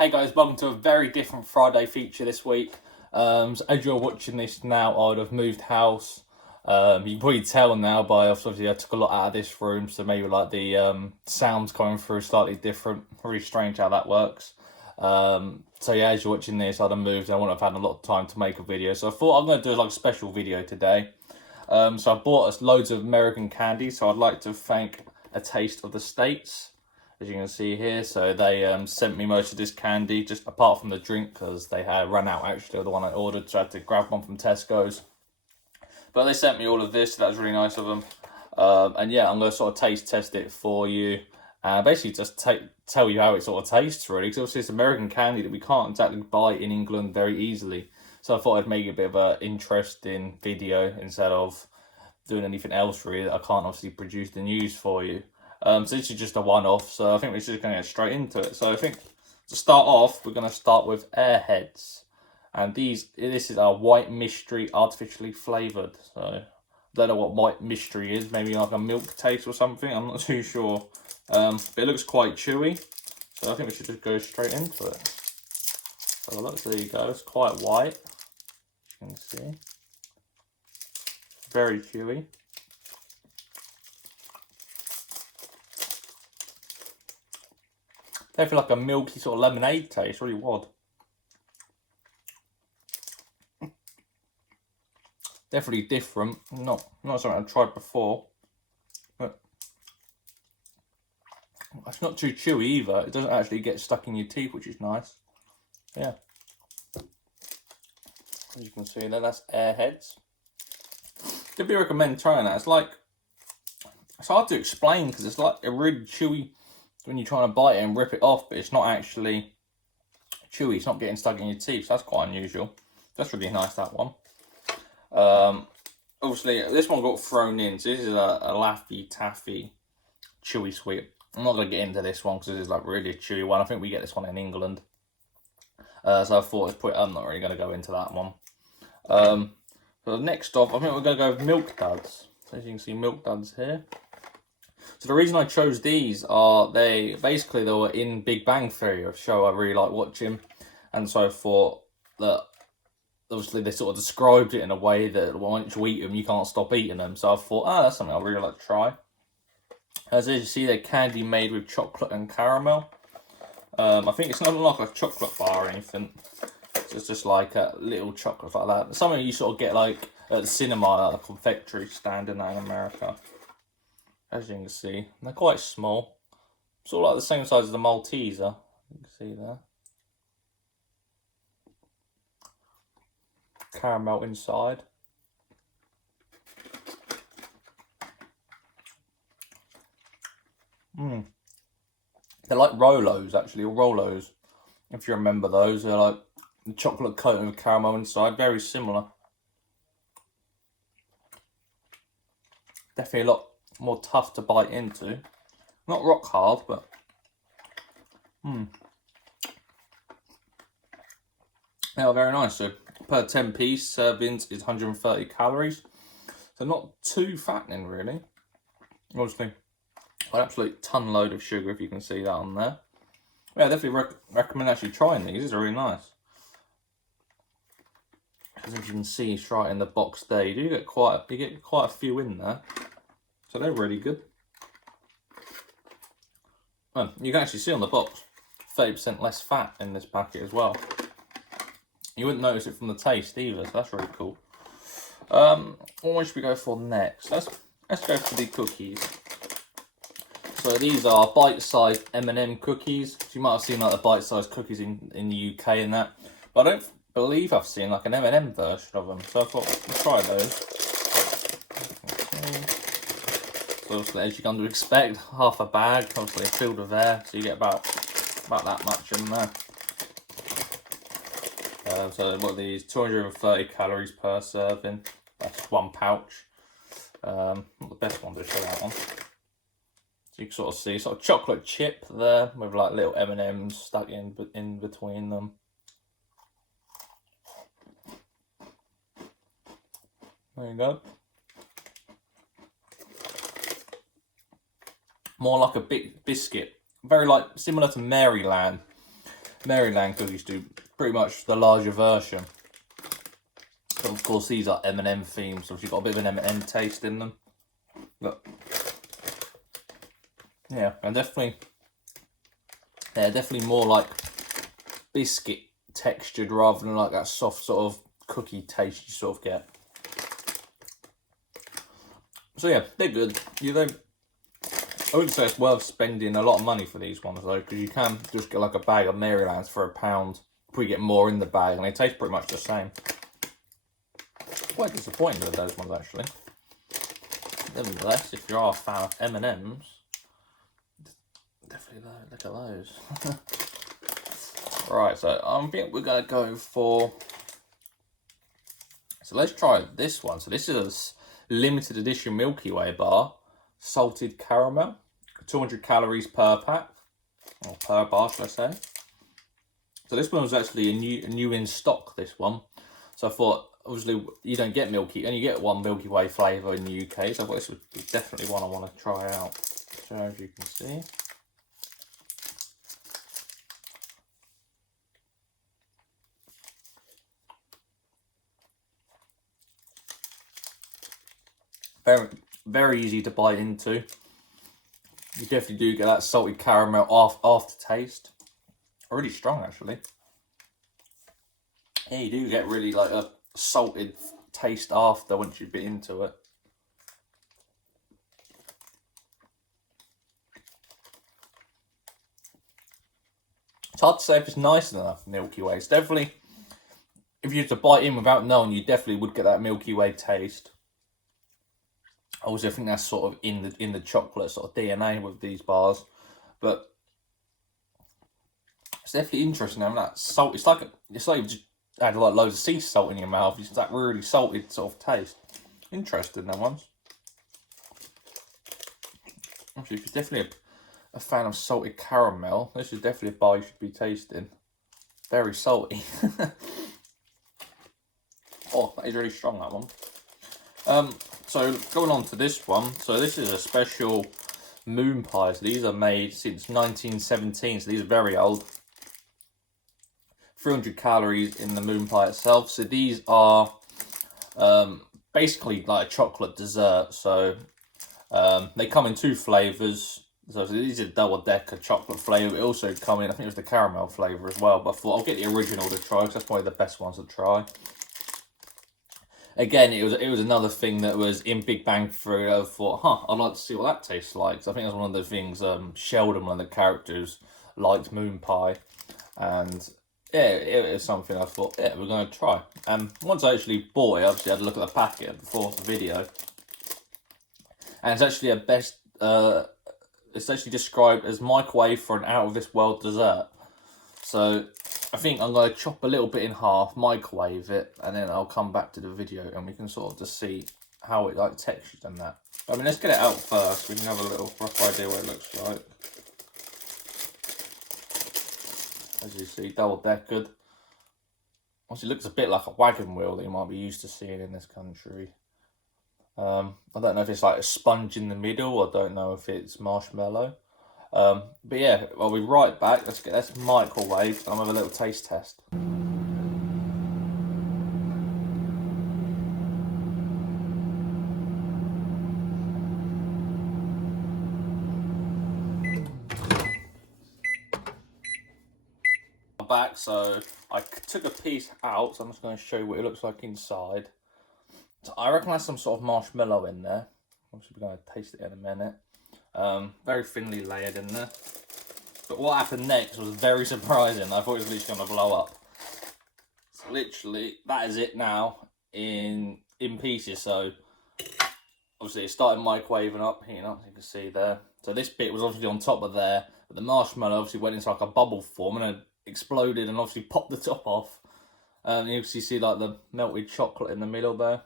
Hey guys, welcome to a very different Friday feature this week. So as you're watching this now, I would have moved house. You can probably tell now by obviously I took a lot out of this room, so maybe like the sounds coming through slightly different. Really strange how that works. So yeah, as you're watching this, I'd have moved and I wouldn't have had a lot of time to make a video. So I thought I'm going to do like a special video today. So I bought us loads of American candy, so I'd like to thank A Taste of the States, as you can see here. So they sent me most of this candy, just apart from the drink, because they had run out actually of the one I ordered, so I had to grab one from Tesco's. But they sent me all of this, so that was really nice of them. And yeah, I'm going to sort of taste test it for you. Basically just tell you how it sort of tastes, really, because obviously it's American candy that we can't exactly buy in England very easily. So I thought I'd make it a bit of an interesting video instead of doing anything else really that I can't obviously produce the news for you. So this is just a one-off, so I think we're just going to get straight into it. So I think to start off, we're going to start with Airheads. And this is our white mystery artificially flavoured. So I don't know what white mystery is, maybe like a milk taste or something, I'm not too sure. But it looks quite chewy, so I think we should just go straight into it. So look, there you go, it's quite white, as you can see. Very chewy. Definitely like a milky sort of lemonade taste, really odd. Definitely different, not something I've tried before. But it's not too chewy either. It doesn't actually get stuck in your teeth, which is nice. Yeah. As you can see there, that's Airheads. Definitely recommend trying that. It's hard to explain because it's like a really chewy when you're trying to bite it and rip it off, but it's not actually chewy. It's not getting stuck in your teeth, so that's quite unusual. That's really nice, that one. Obviously, this one got thrown in, so this is a Laffy Taffy Chewy Sweet. I'm not going to get into this one because this is like really a chewy one. I think we get this one in England. So I thought I'm not really going to go into that one. So next off, I think we're going to go with Milk Duds. So as you can see, Milk Duds here. So the reason I chose these are they were in Big Bang Theory, a show I really like watching. And so I thought that obviously they sort of described it in a way that once you eat them, you can't stop eating them. So I thought, that's something I'd really like to try. As you see, they're candy made with chocolate and caramel. I think it's not like a chocolate bar or anything. It's just like a little chocolate like that. Something you sort of get like at the cinema, at a confectionery stand in America. As you can see, they're quite small. Sort of like the same size as the Malteser. You can see there. Caramel inside. They're like Rolos, actually, or Rolos, if you remember those. They're like the chocolate coating with caramel inside, very similar. Definitely a lot more tough to bite into. Not rock hard, but they are very nice. So per 10-piece servings is 130 calories. So not too fattening, really. Obviously, an absolute ton load of sugar, if you can see that on there. Yeah, definitely recommend actually trying these. These are really nice. As you can see, it's right in the box there. You get quite a few in there. So they're really good. Oh, you can actually see on the box 30% less fat in this packet as well. You wouldn't notice it from the taste either, so that's really cool. What should we go for next? Let's go for the cookies. So these are bite-sized M&M cookies. So you might have seen like the bite-sized cookies in the UK and that, but I don't believe I've seen like an M&M version of them. So I thought we'll try those. So obviously, as you come to expect, half a bag, obviously filled with air, so you get about that much in there. So what are these? 230 calories per serving. That's one pouch. Not the best one to show that one. So you can sort of see sort of chocolate chip there with like little M&Ms stuck in between them. There you go. More like a big biscuit, very like similar to Maryland. Maryland cookies do pretty much the larger version. But of course, these are M&M themed, so you've got a bit of an M&M taste in them. Look. Yeah, and definitely, they're definitely more like biscuit textured rather than like that soft sort of cookie taste you sort of get. So yeah, they're good. You don't, I wouldn't say it's worth spending a lot of money for these ones though, because you can just get like a bag of Marylands for £1. We get more in the bag, and they taste pretty much the same. Quite disappointed with those ones actually. Nevertheless, if you are a fan of M&Ms, definitely look at those. Right, so I think we're gonna go for. So let's try this one. So this is a limited edition Milky Way bar, salted caramel, 200 calories per pack, or per bar, should I say. So this one was actually a new in stock, this one. So I thought, obviously, you don't get Milky, and you get one Milky Way flavour in the UK, so I thought this would be definitely one I want to try out. So as you can see. Very, very easy to bite into. You definitely do get that salted caramel aftertaste. Really strong, actually. Yeah, you do get really like a salted taste after once you bit into it. It's hard to say if it's nice enough Milky Way. It's definitely, if you were to bite in without knowing, you definitely would get that Milky Way taste. I also think that's sort of in the chocolate sort of DNA with these bars, but it's definitely interesting having that salt. It's like you just had like loads of sea salt in your mouth. It's that really salted sort of taste. Interesting, that ones. Actually, if you're definitely a fan of salted caramel, this is definitely a bar you should be tasting. Very salty. Oh, that is really strong, that one. So going on to this one. So this is a special moon pie. So these are made since 1917. So these are very old. 300 calories in the moon pie itself. So these are basically like a chocolate dessert. So they come in 2 flavours. So these are double-decker chocolate flavour. It also come in, I think it was the caramel flavour as well. But I thought I'll get the original to try because that's probably the best ones to try. Again, it was another thing that was in Big Bang Theory. I thought, I'd like to see what that tastes like. So I think that's one of the things Sheldon, one of the characters, liked moon pie. And yeah, it was something I thought, yeah, we're going to try. And once I actually bought it, obviously I had to look at the packet before the video. And it's actually it's actually described as microwave for an out-of-this-world dessert. So I think I'm going to chop a little bit in half, microwave it, and then I'll come back to the video and we can sort of just see how it like textures and that. I mean, let's get it out first. We can have a little rough idea what it looks like. As you see, double-deckered. Obviously, it looks a bit like a wagon wheel that you might be used to seeing in this country. I don't know if it's like a sponge in the middle. I don't know if it's marshmallow. But yeah, I'll be right back. Let's get this microwave and I'll have a little taste test. Back, so I took a piece out, so I'm just going to show you what it looks like inside. So I reckon there's some sort of marshmallow in there. Obviously we're going to taste it in a minute. Very thinly layered in there. But what happened next was very surprising. I thought it was literally going to blow up. So literally, that is it now in pieces. So obviously it started microwaving up, heating up, as you can see there. So this bit was obviously on top of there, but the marshmallow obviously went into like a bubble form and then exploded and obviously popped the top off. And you can see like the melted chocolate in the middle there.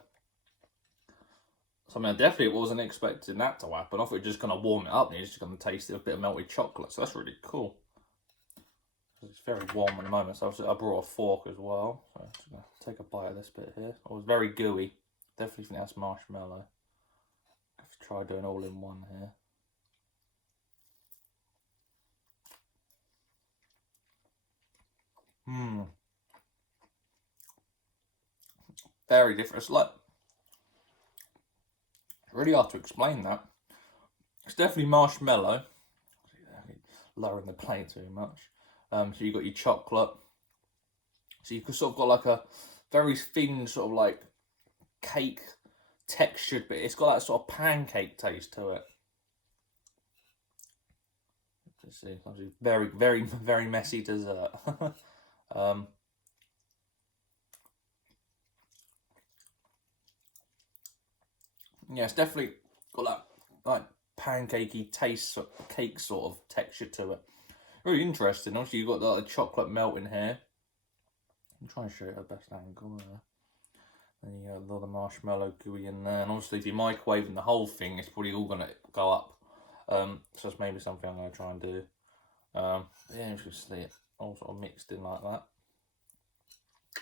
So I mean, I definitely wasn't expecting that to happen. I thought you're just going to warm it up and you're just going to taste it with a bit of melted chocolate. So that's really cool. It's very warm at the moment. So I brought a fork as well. So I'm just going to take a bite of this bit here. It was very gooey. Definitely think that's marshmallow. Let's try doing all in one here. Very different. It's like, really hard to explain that. It's definitely marshmallow. Lowering the plate too much. So you got your chocolate. So you could sort of got like a very thin sort of like cake textured, but it's got that sort of pancake taste to it. Let's see, very, very, very messy dessert. Yeah, it's definitely got that like pancakey taste, cake sort of texture to it. Really interesting. Obviously, you've got the chocolate melt in here. I'm trying to show you the best angle there. Then you got the marshmallow gooey in there. And obviously, if you're microwaving the whole thing, it's probably all going to go up. So that's maybe something I'm going to try and do. Yeah, you can see it all sort of mixed in like that.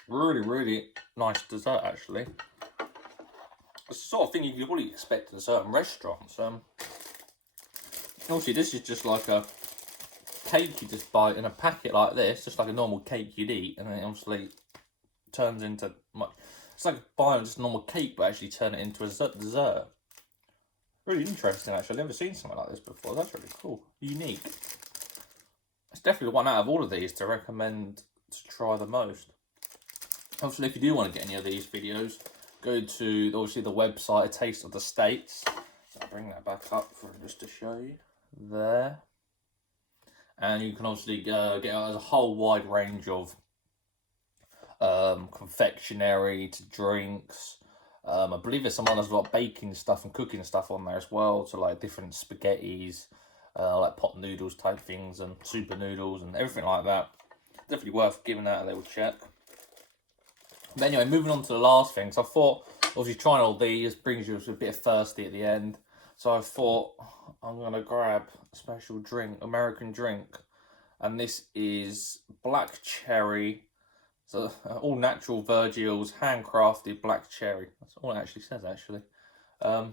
Really, really nice dessert, actually. It's the sort of thing you could probably expect in certain restaurants. Obviously, this is just like a cake you just buy in a packet like this, just like a normal cake you'd eat, and then it obviously turns into much. It's like buying just a normal cake, but actually turn it into a dessert. Really interesting, actually. I've never seen something like this before. That's really cool, unique. It's definitely one out of all of these to recommend to try the most. Obviously, if you do want to get any of these videos, go to obviously the website, A Taste of the States. So I'll bring that back up for just to show you there. And you can obviously get a whole wide range of confectionery to drinks. I believe there's some others got baking stuff and cooking stuff on there as well. So like different spaghettis, like pot noodles type things and super noodles and everything like that. Definitely worth giving that a little check. But anyway, moving on to the last thing. So I thought, obviously trying all these brings you a bit of thirsty at the end. So I thought I'm going to grab a special drink, American drink. And this is black cherry. So all natural Virgil's handcrafted black cherry. That's all it actually says, actually. So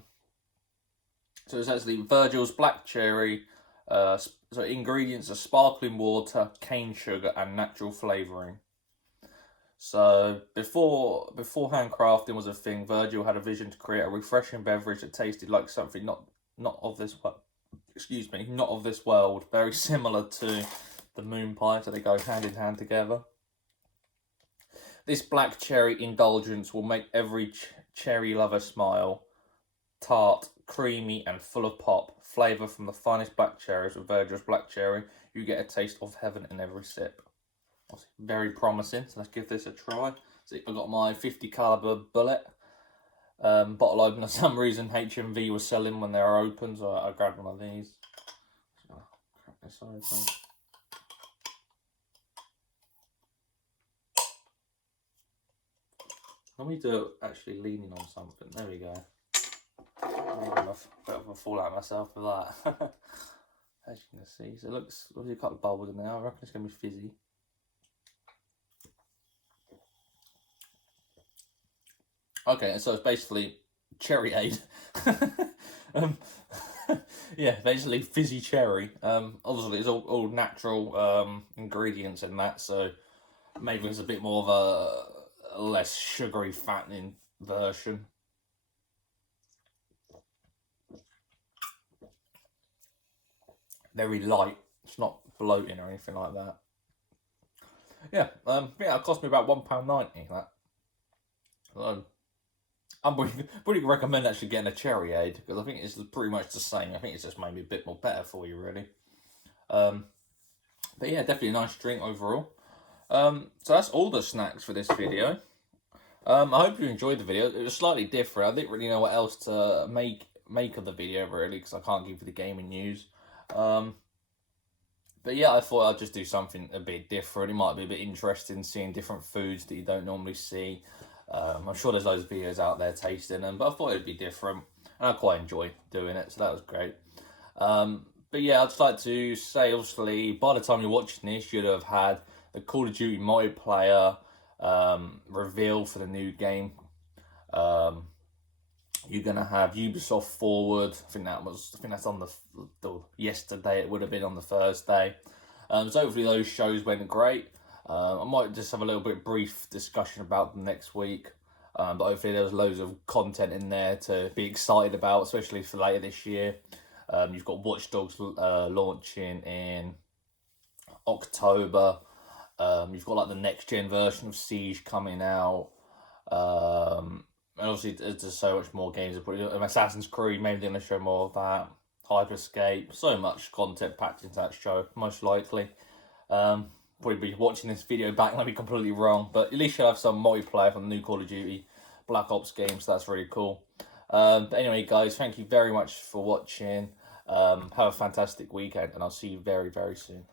it's actually Virgil's black cherry. So ingredients are sparkling water, cane sugar, and natural flavouring. So before handcrafting was a thing, Virgil had a vision to create a refreshing beverage that tasted like something not of this world. Excuse me, not of this world. Very similar to the moon pie, so they go hand in hand together. This black cherry indulgence will make every cherry lover smile. Tart, creamy, and full of pop. Flavour from the finest black cherries with Virgil's black cherry. You get a taste of heaven in every sip. Very promising, so let's give this a try. So I got my 50 caliber bullet bottle opener. For some reason HMV was selling when they were open, so I grabbed one of these. Crack this open. Let me do it actually leaning on something. There we go. I'm gonna fall out myself with that. As you can see, so it looks a couple of bubbles in there. I reckon it's gonna be fizzy. Okay, so it's basically Cherryade. Yeah, basically fizzy cherry. Obviously it's all natural ingredients in that, so maybe it's a bit more of a less sugary, fattening version. Very light. It's not bloating or anything like that. Yeah, yeah, it cost me about £1.90. That. I would recommend actually getting a Cherryade because I think it's pretty much the same. I think it's just maybe a bit more better for you, really. But yeah, definitely a nice drink overall. So that's all the snacks for this video. I hope you enjoyed the video. It was slightly different. I didn't really know what else to make of the video, really, because I can't give you the gaming news. But yeah, I thought I'd just do something a bit different. It might be a bit interesting seeing different foods that you don't normally see. I'm sure there's loads of videos out there tasting them, but I thought it'd be different, and I quite enjoyed doing it, so that was great. But yeah, I'd just like to say, obviously, by the time you're watching this, you'd have had the Call of Duty multiplayer reveal for the new game. You're gonna have Ubisoft Forward. I think that's on the yesterday. It would have been on the Thursday. So hopefully those shows went great. I might just have a little bit brief discussion about them next week. But hopefully there's loads of content in there to be excited about, especially for later this year. You've got Watch Dogs launching in October. You've got like the next gen version of Siege coming out. And obviously there's just so much more games. Assassin's Creed, maybe they're going to show more of that. Hyperscape, so much content packed into that show, most likely. Probably be watching this video back and I'll be completely wrong, but at least you'll have some multiplayer from the new Call of Duty Black Ops game, so that's really cool. But anyway, guys, thank you very much for watching. Have a fantastic weekend, and I'll see you very, very soon.